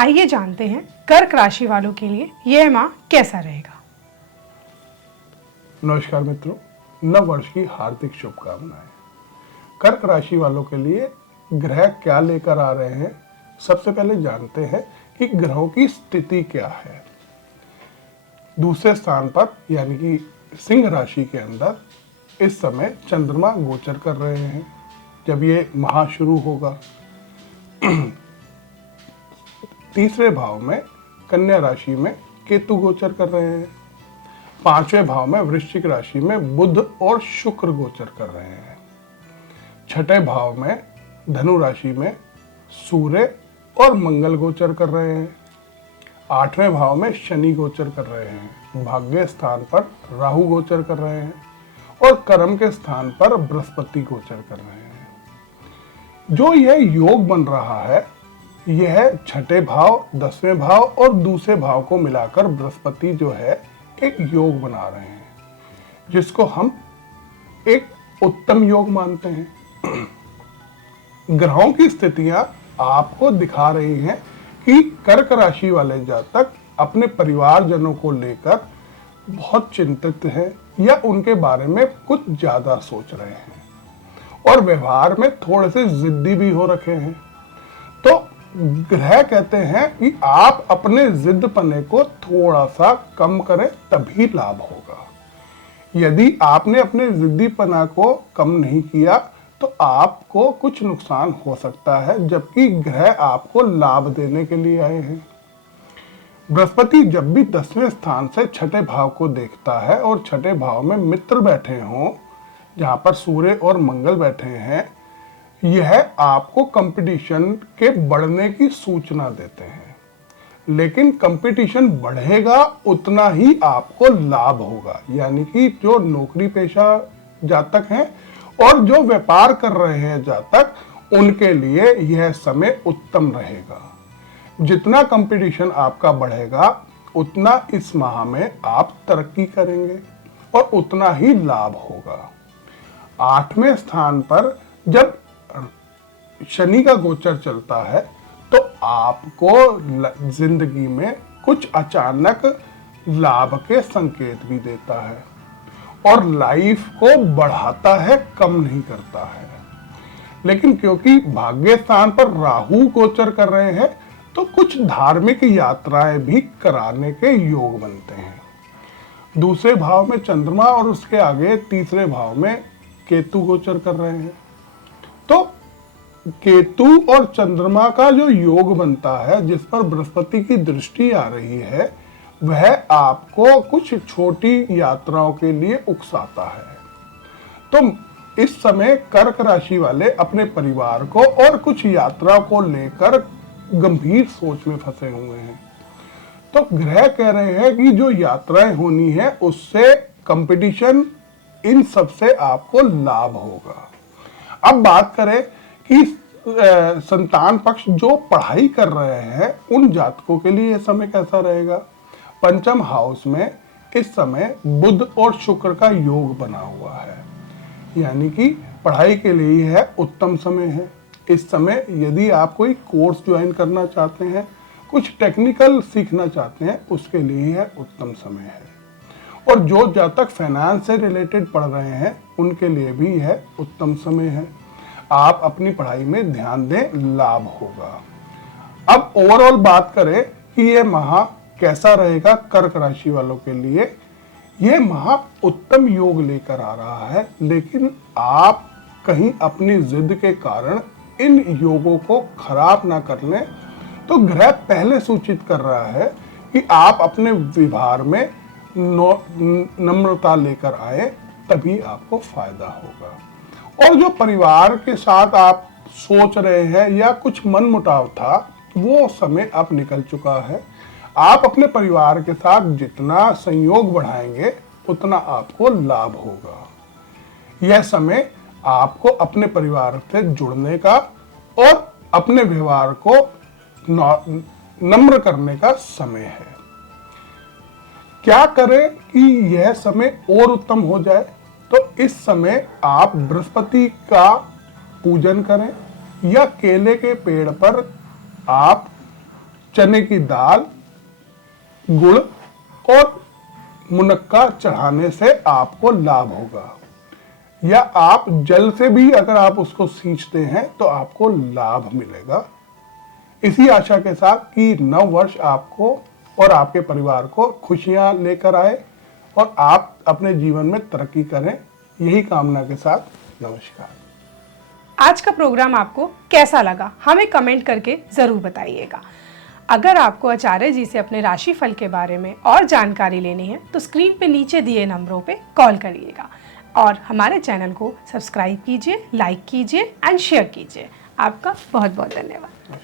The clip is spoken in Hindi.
आइए जानते हैं कर्क राशि वालों के लिए यह माह कैसा रहेगा। नमस्कार मित्रों, नव वर्ष की हार्दिक शुभकामनाएं। कर्क राशि वालों के लिए ग्रह क्या लेकर आ रहे हैं, सबसे पहले जानते हैं कि ग्रहों की स्थिति क्या है। दूसरे स्थान पर यानी कि सिंह राशि के अंदर इस समय चंद्रमा गोचर कर रहे हैं। जब ये माह शुरू होगा तीसरे भाव में कन्या राशि में केतु गोचर कर रहे हैं। पांचवें भाव में वृश्चिक राशि में बुध और शुक्र गोचर कर रहे हैं। छठे भाव में धनु राशि में सूर्य और मंगल गोचर कर रहे हैं। आठवें भाव में शनि गोचर कर रहे हैं। भाग्य स्थान पर राहु गोचर कर रहे हैं और कर्म के स्थान पर बृहस्पति गोचर कर रहे हैं। जो यह योग बन रहा है, यह छठे भाव, 10वें भाव और दूसरे भाव को मिलाकर बृहस्पति जो है एक योग बना रहे हैं, जिसको हम एक उत्तम योग मानते हैं। ग्रहों की स्थितियां आपको दिखा रही हैं कि कर्क राशि वाले जातक अपने परिवारजनों को लेकर बहुत चिंतित हैं या उनके बारे में कुछ ज्यादा सोच रहे हैं और व्यवहार में थोड़े से जिद्दी भी हो रखे हैं। तो ग्रह कहते हैं कि आप अपने जिद्दपने को थोड़ा सा कम करें, तभी लाभ होगा। यदि आपने अपने जिद्दीपना को कम नहीं किया तो आपको कुछ नुकसान हो सकता है, जबकि ग्रह आपको लाभ देने के लिए आए हैं। बृहस्पति जब भी 10वें स्थान से छठे भाव को देखता है और छठे भाव में मित्र बैठे हों, जहां पर सूर्य और मंगल बैठे हैं, यह आपको कंपटीशन के बढ़ने की सूचना देते हैं। लेकिन कंपटीशन बढ़ेगा उतना ही आपको लाभ होगा। यानी कि जो नौकरी पेशा जातक हैं और जो व्यापार कर रहे हैं जातक, उनके लिए यह समय उत्तम रहेगा। जितना कंपटीशन आपका बढ़ेगा उतना इस माह में आप तरक्की करेंगे और उतना ही लाभ होगा। 8वें स्थान पर जब शनि का गोचर चलता है तो आपको जिंदगी में कुछ अचानक लाभ के संकेत भी देता है और लाइफ को बढ़ाता है, कम नहीं करता है। लेकिन क्योंकि भाग्य स्थान पर राहु गोचर कर रहे हैं तो कुछ धार्मिक यात्राएं भी कराने के योग बनते हैं। दूसरे भाव में चंद्रमा और उसके आगे तीसरे भाव में केतु गोचर कर रहे हैं। तो केतु और चंद्रमा का जो योग बनता है, जिस पर बृहस्पति की दृष्टि आ रही है, वह आपको कुछ छोटी यात्राओं के लिए उकसाता है। तो इस समय कर्क राशि वाले अपने परिवार को और कुछ यात्राओं को लेकर गंभीर सोच में फंसे हुए हैं। तो ग्रह कह रहे हैं कि जो यात्राएं होनी है उससे कंपटीशन, इन सब से आपको लाभ होगा। अब बात करें कि संतान पक्ष जो पढ़ाई कर रहे हैं उन जातकों के लिए यह समय कैसा रहेगा। पंचम हाउस में इस समय बुध और शुक्र का योग बना हुआ है, यानी कि पढ़ाई के लिए यह उत्तम समय है। इस समय यदि आप कोई कोर्स ज्वाइन करना चाहते हैं, कुछ टेक्निकल सीखना चाहते हैं, उसके लिए यह उत्तम समय है। और जो जातक फाइनेंस से रिलेटेड पढ़ रहे हैं उनके लिए भी यह उत्तम समय है। आप अपनी पढ़ाई में ध्यान दें, लाभ होगा। अब ओवरऑल बात करें कि यह माह कैसा रहेगा कर्क राशि वालों के लिए। यह माह उत्तम योग लेकर आ रहा है, लेकिन आप कहीं अपनी जिद के कारण इन योगों को खराब ना कर लें। तो ग्रह पहले सूचित कर रहा है कि आप अपने व्यवहार में नम्रता लेकर आए, तभी आपको फायदा होगा। और जो परिवार के साथ आप सोच रहे हैं या कुछ मनमुटाव था, वो समय अब निकल चुका है। आप अपने परिवार के साथ जितना संयोग बढ़ाएंगे उतना आपको लाभ होगा। यह समय आपको अपने परिवार से जुड़ने का और अपने व्यवहार को नम्र करने का समय है। क्या करें कि यह समय और उत्तम हो जाए? तो इस समय आप बृहस्पति का पूजन करें या केले के पेड़ पर आप चने की दाल, गुड़ और मुनक्का चढ़ाने से आपको लाभ होगा, या आप जल से भी अगर आप उसको सींचते हैं तो आपको लाभ मिलेगा। इसी आशा के साथ कि नव वर्ष आपको और आपके परिवार को खुशियां लेकर आए और आप अपने जीवन में तरक्की करें, यही कामना के साथ नमस्कार। आज का प्रोग्राम आपको कैसा लगा हमें कमेंट करके ज़रूर बताइएगा। अगर आपको आचार्य जी से अपने राशिफल के बारे में और जानकारी लेनी है तो स्क्रीन पे नीचे दिए नंबरों पे कॉल करिएगा और हमारे चैनल को सब्सक्राइब कीजिए, लाइक कीजिए एंड शेयर कीजिए। आपका बहुत बहुत धन्यवाद।